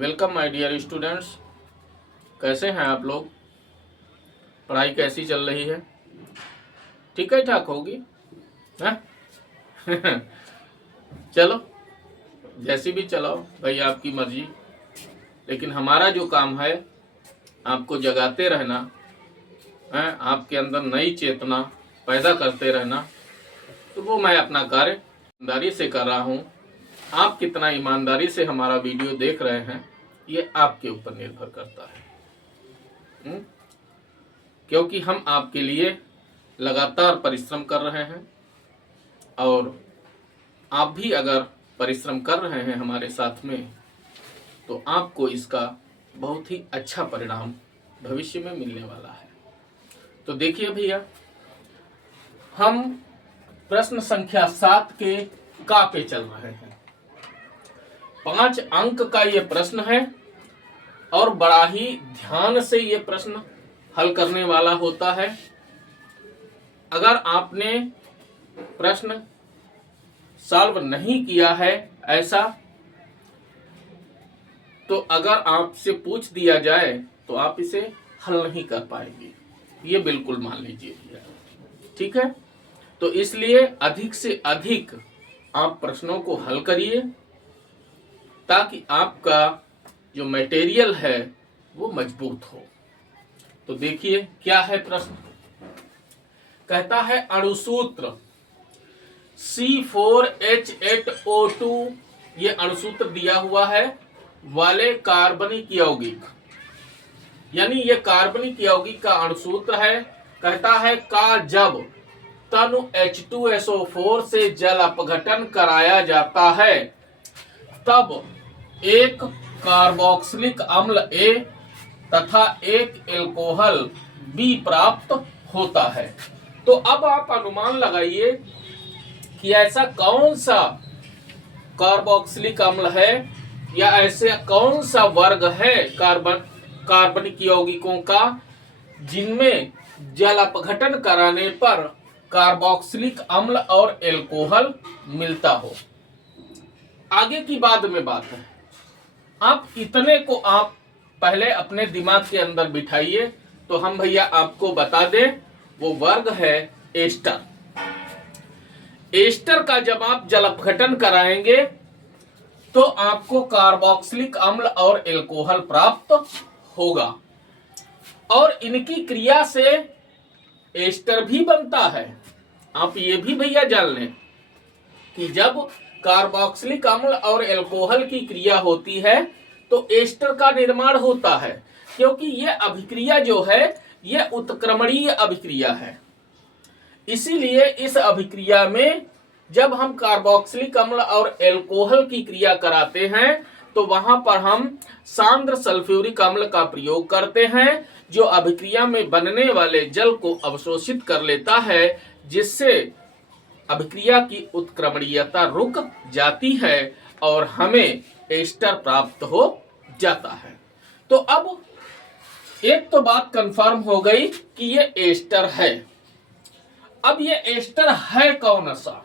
Welcome my dear students. कैसे हैं आप लोग? पढ़ाई कैसी चल रही है? ठीक है, ठाक होगी हैं? चलो, जैसी भी चलाओ भाई, आपकी मर्जी। लेकिन हमारा जो काम है आपको जगाते रहना है, आपके अंदर नई चेतना पैदा करते रहना। तो वो मैं अपना कार्य ईमानदारी से कर रहा हूँ। आप कितना ईमानदारी से हमारा वीडियो देख रहे हैं ये आपके ऊपर निर्भर करता है। क्योंकि हम आपके लिए लगातार परिश्रम कर रहे हैं और आप भी अगर परिश्रम कर रहे हैं हमारे साथ में तो आपको इसका बहुत ही अच्छा परिणाम भविष्य में मिलने वाला है। तो देखिए भैया, हम प्रश्न संख्या 7 के का पे चल रहे हैं। 5 अंक का ये प्रश्न है और बड़ा ही ध्यान से ये प्रश्न हल करने वाला होता है। अगर आपने प्रश्न सॉल्व नहीं किया है ऐसा, तो अगर आपसे पूछ दिया जाए तो आप इसे हल नहीं कर पाएंगे, ये बिल्कुल मान लीजिए भैया। ठीक है, तो इसलिए अधिक से अधिक आप प्रश्नों को हल करिए ताकि आपका जो मटेरियल है वो मजबूत हो। तो देखिए क्या है प्रश्न। कहता है अणुसूत्र C4H8O2, ये अणुसूत्र दिया हुआ है वाले कार्बनिक यौगिक, यानी ये कार्बनिक यौगिक का अणुसूत्र है। कहता है का जब तनु H2SO4 से जल अपघटन कराया जाता है तब एक कार्बोक्सिलिक अम्ल A तथा एक एल्कोहल B प्राप्त होता है। तो अब आप अनुमान लगाइए कि ऐसा कौन सा कार्बोक्सिलिक अम्ल है या ऐसे कौन सा वर्ग है कार्बनिक यौगिकों का जिनमें जल अपघटन कराने पर कार्बोक्सिलिक अम्ल और एल्कोहल मिलता हो। आगे की बाद में बात है, आप इतने को आप पहले अपने दिमाग के अंदर बिठाइए तो हम भैया आपको बता दें, वो वर्ग है एस्टर। एस्टर का जब आप जल अपघटन कराएंगे तो आपको कार्बोक्सिलिक अम्ल और एल्कोहल प्राप्त होगा और इनकी क्रिया से एस्टर भी बनता है। आप ये भी भैया जान लें कि जब कार्बोक्सिलिक अम्ल और एल्कोहल की क्रिया होती है तो एस्टर का निर्माण होता है, क्योंकि यह अभिक्रिया जो है यह उत्क्रमणीय अभिक्रिया है। इसीलिए इस अभिक्रिया में जब हम कार्बोक्सिलिक अम्ल और एल्कोहल की क्रिया कराते हैं तो वहां पर हम सांद्र सल्फ्यूरिक अम्ल का प्रयोग करते हैं जो अभिक्रिया में बनने वाले जल को अवशोषित कर लेता है, जिससे अभिक्रिया की उत्क्रमणीयता रुक जाती है और हमें एस्टर प्राप्त हो जाता है। तो अब एक तो बात कंफर्म हो गई कि ये एस्टर है। अब ये एस्टर है कौन सा?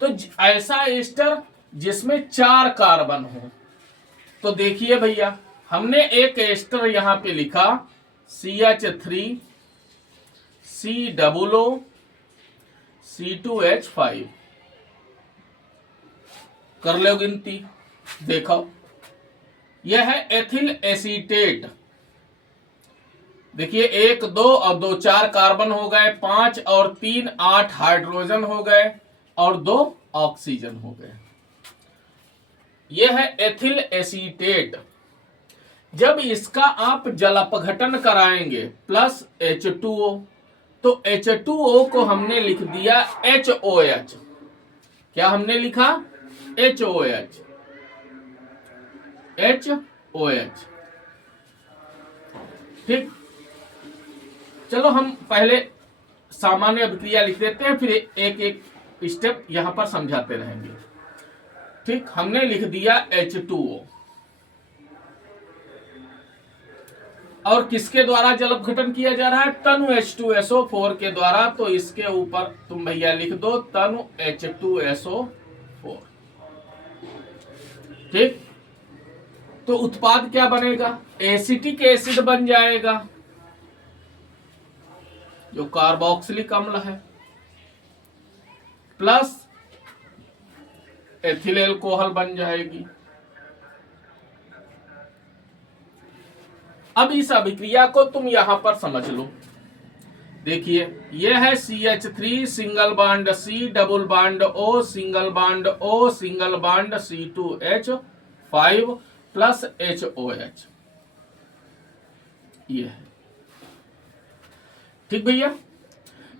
तो ऐसा एस्टर जिसमें 4 कार्बन हो। तो देखिए भैया, हमने एक एस्टर यहां पे लिखा CH3 COO C2H5। कर लो गिनती, देखो यह है एथिल एसीटेट। देखिए 1 2 और 2 4 कार्बन हो गए, 5 और 3 8 हाइड्रोजन हो गए और 2 ऑक्सीजन हो गए। यह है एथिल एसीटेट। जब इसका आप जल अपघटन कराएंगे प्लस H2O, तो H2O को हमने लिख दिया HOH। क्या हमने लिखा? HOH। HOH। ठीक, चलो हम पहले सामान्य अभिक्रिया लिख देते हैं, फिर एक एक स्टेप यहां पर समझाते रहेंगे। ठीक, हमने लिख दिया H2O और किसके द्वारा जल अपघटन किया जा रहा है? तनु H2SO4 के द्वारा। तो इसके ऊपर तुम भैया लिख दो तनु H2SO4। ठीक, तो उत्पाद क्या बनेगा? एसिटिक एसिड बन जाएगा, जो कार्बोक्सिलिक अम्ल है, प्लस एथिल एल्कोहल बन जाएगी। अब इस अभिक्रिया को तुम यहां पर समझ लो। देखिए, यह है CH3 single bond C double bond O single bond O single bond C2H5 plus HOH, ये है। ठीक भैया,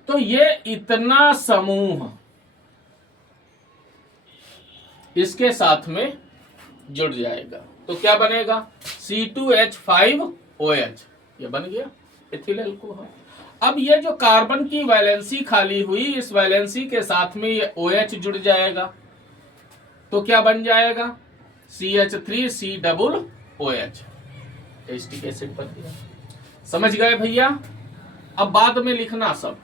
तो ये इतना समूह इसके साथ में जुड़ जाएगा तो क्या बनेगा? C2H5OH, ये बन गया एथिल एल्कोहल। अब ये जो कार्बन की वैलेंसी खाली हुई, इस वैलेंसी के साथ में ये OH जुड़ जाएगा तो क्या बन जाएगा? CH3C double OH, acetic acid बन गया। समझ गए भैया? अब बाद में लिखना सब,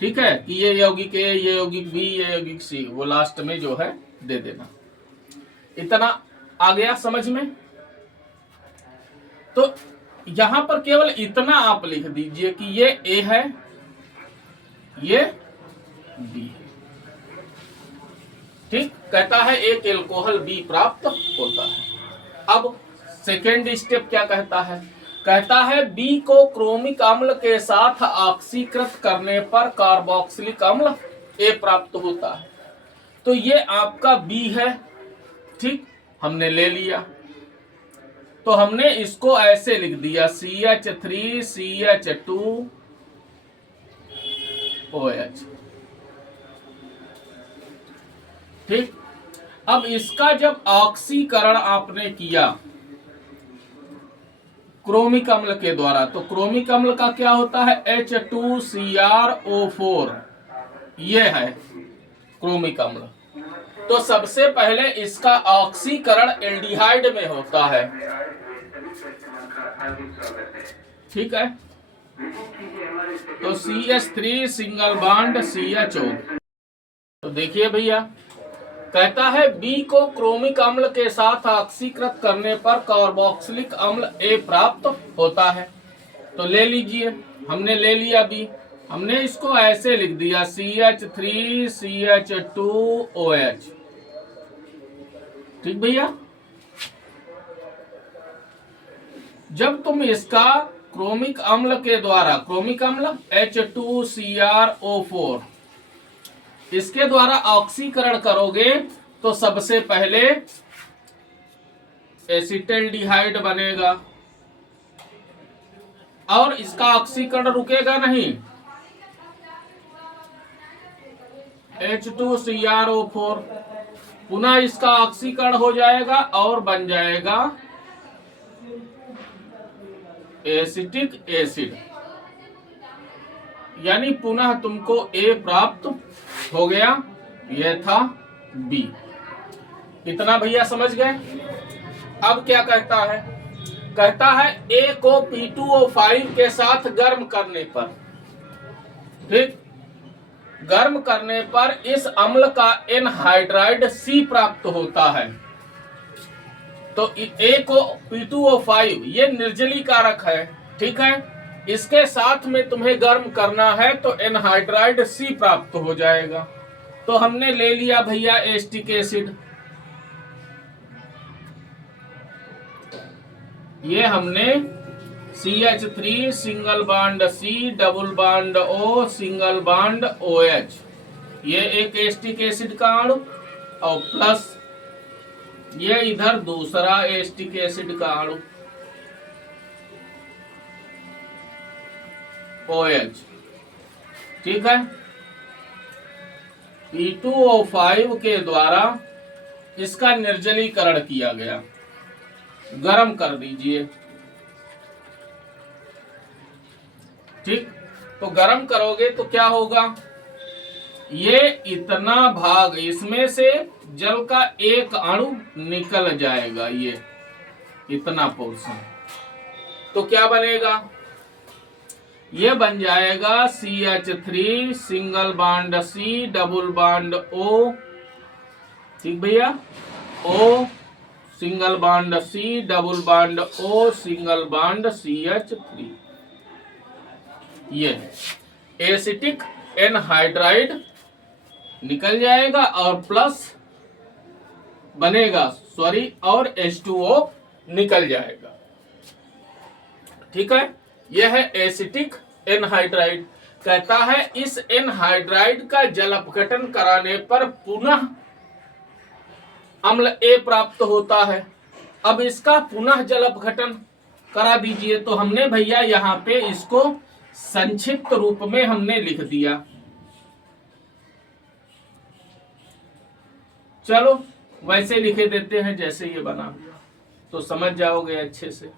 ठीक है, कि ये यौगिक A, ये यौगिक B, ये यौगिक C, वो लास्ट में जो है दे देना। इतना आ गया समझ में? तो यहां पर केवल इतना आप लिख दीजिए कि ये A है, ये B है। ठीक, कहता है एक एल्कोहल B प्राप्त होता है। अब सेकेंड स्टेप क्या कहता है? कहता है B को क्रोमिक अम्ल के साथ ऑक्सीकृत करने पर कार्बोक्सिलिक अम्ल A प्राप्त होता है। तो ये आपका B है। ठीक, हमने ले लिया तो हमने इसको ऐसे लिख दिया CH3CH2OH। ठीक, अब इसका जब ऑक्सीकरण आपने किया क्रोमिक अम्ल के द्वारा, तो क्रोमिक अम्ल का क्या होता है? H2CrO4, ये है क्रोमिक अम्ल। तो सबसे पहले इसका ऑक्सीकरण एल्डिहाइड में होता है। ठीक है, तो CH3 सिंगल बॉन्ड CHO। तो देखिए भैया, कहता है B को क्रोमिक अम्ल के साथ ऑक्सीकृत करने पर कार्बोक्सिलिक अम्ल A प्राप्त होता है। तो ले लीजिए, हमने ले लिया B, हमने इसको ऐसे लिख दिया CH3CH2OH। ठीक भैया, जब तुम इसका क्रोमिक अम्ल के द्वारा, क्रोमिक अम्ल H2CrO4, इसके द्वारा ऑक्सीकरण करोगे तो सबसे पहले एसिटल्डिहाइड बनेगा और इसका ऑक्सीकरण रुकेगा नहीं। H2CrO4 पुनः इसका ऑक्सीकरण हो जाएगा और बन जाएगा एसिटिक एसिड, यानी पुनः तुमको A प्राप्त हो गया। यह था B। इतना भैया समझ गए? अब क्या कहता है? कहता है A को P2O5 के साथ गर्म करने पर, ठीक, गर्म करने पर इस अम्ल का एनहाइड्राइड C प्राप्त होता है। तो A को P2O5 ये निर्जलीकारक है, ठीक है, इसके साथ में तुम्हें गर्म करना है तो एनहाइड्राइड C प्राप्त हो जाएगा। तो हमने ले लिया भैया एसिटिक एसिड, ये हमने CH3 single bond C double bond O single bond OH, ये एक एसिटिक एसिड का अणु, और प्लस ये इधर दूसरा एसिटिक एसिड का अणु OH। ठीक है, P2O5 के द्वारा इसका निर्जलीकरण किया गया, गरम कर दीजिए। ठीक, तो गरम करोगे तो क्या होगा? ये इतना भाग, इसमें से जल का एक अणु निकल जाएगा, ये इतना पोर्शन, तो क्या बनेगा? ये बन जाएगा CH3 single bond C double bond O, ठीक भैया, O single bond C, double bond O, single bond CH3। ये एसिटिक एनहाइड्राइड निकल जाएगा और प्लस बनेगा, सॉरी, और H2O निकल जाएगा। ठीक है, यह है एसिटिक एनहाइड्राइड। कहता है इस एनहाइड्राइड का जल अपघटन कराने पर पुनः अम्ल A प्राप्त होता है। अब इसका पुनः जल अपघटन करा दीजिए। तो हमने भैया यहाँ पे इसको संक्षिप्त रूप में हमने लिख दिया। चलो वैसे लिखे देते हैं जैसे ये बना, तो समझ जाओगे अच्छे से।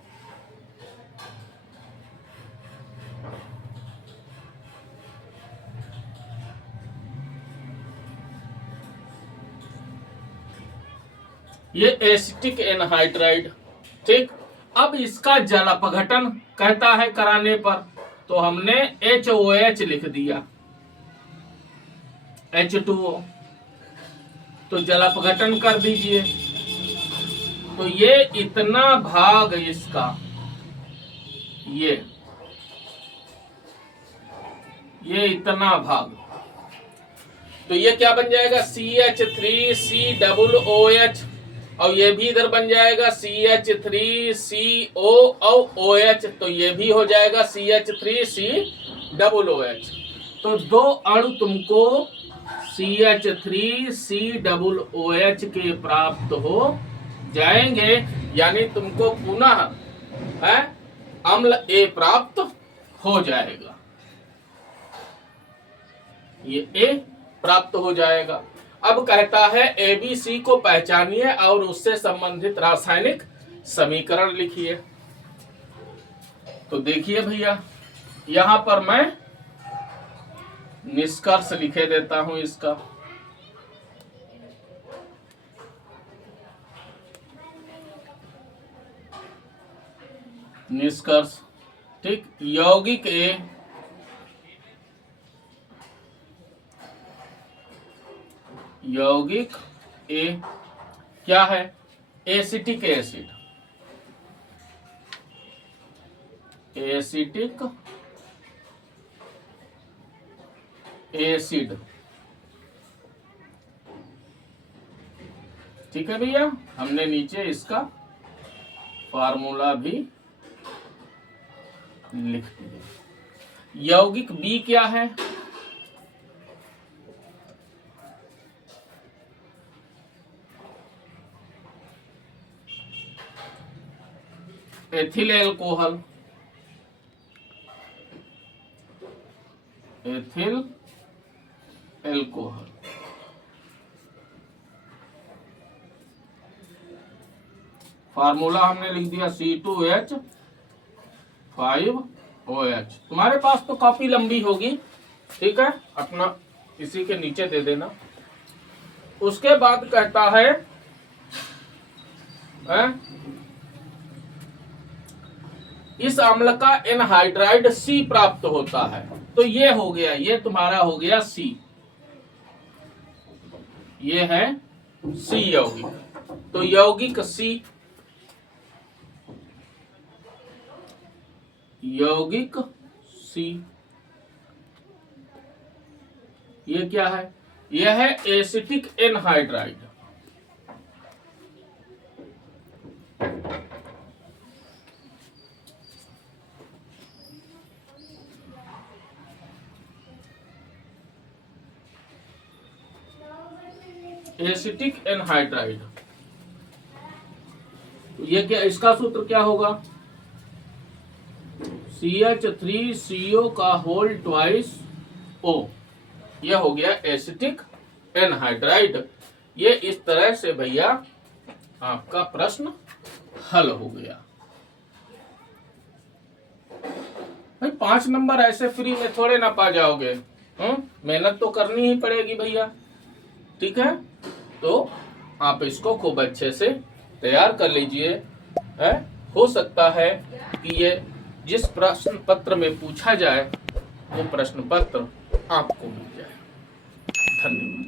ये एसिटिक एनहाइड्राइड। ठीक, अब इसका जल अपघटन कहता है कराने पर, तो हमने HOH लिख दिया, H2O। तो जल अपघटन कर दीजिए। तो ये इतना भाग इसका, ये इतना भाग, तो ये क्या बन जाएगा CH3COOH, और ये भी इधर बन जाएगा CH3CO और OH, तो ये भी हो जाएगा CH3COOH। तो दो अणु तुमको CH3COOH के प्राप्त हो जाएंगे, यानी तुमको पुनः है अम्ल A प्राप्त हो जाएगा। ये A प्राप्त हो जाएगा। अब कहता है ABC को पहचानिए और उससे संबंधित रासायनिक समीकरण लिखिए। तो देखिए भैया, यहां पर मैं निष्कर्ष लिखे देता हूं इसका। निष्कर्ष, ठीक, यौगिक A क्या है? Acetic acid, acetic acid. ठीक है भैया, हमने नीचे इसका फार्मूला भी लिख दिया। यौगिक B क्या है? Ethyl alcohol, ethyl alcohol. Formula हमने लिख दिया C2H5OH। तुम्हारे पास तो काफी लंबी होगी, ठीक है, अपना इसी के नीचे दे देना। उसके बाद कहता है इस अम्ल का एनहाइड्राइड C प्राप्त होता है। तो ये हो गया, ये तुम्हारा हो गया C, ये है C यौगिक। तो यौगिक C, यौगिक C, ये क्या है? यह है एसिटिक एनहाइड्राइड। एसिटिक एनहाइड्राइड, ये क्या, इसका सूत्र क्या होगा? CH3CO का होल ट्वाइस O। यह हो गया एसिटिक एनहाइड्राइड। ये इस तरह से भैया आपका प्रश्न हल हो गया। भाई 5 नंबर ऐसे फ्री में थोड़े ना पा जाओगे, मेहनत तो करनी ही पड़ेगी भैया। ठीक है, तो आप इसको खूब अच्छे से तैयार कर लीजिए। हो सकता है कि ये जिस प्रश्न पत्र में पूछा जाए वो प्रश्न पत्र आपको मिल जाए। धन्यवाद।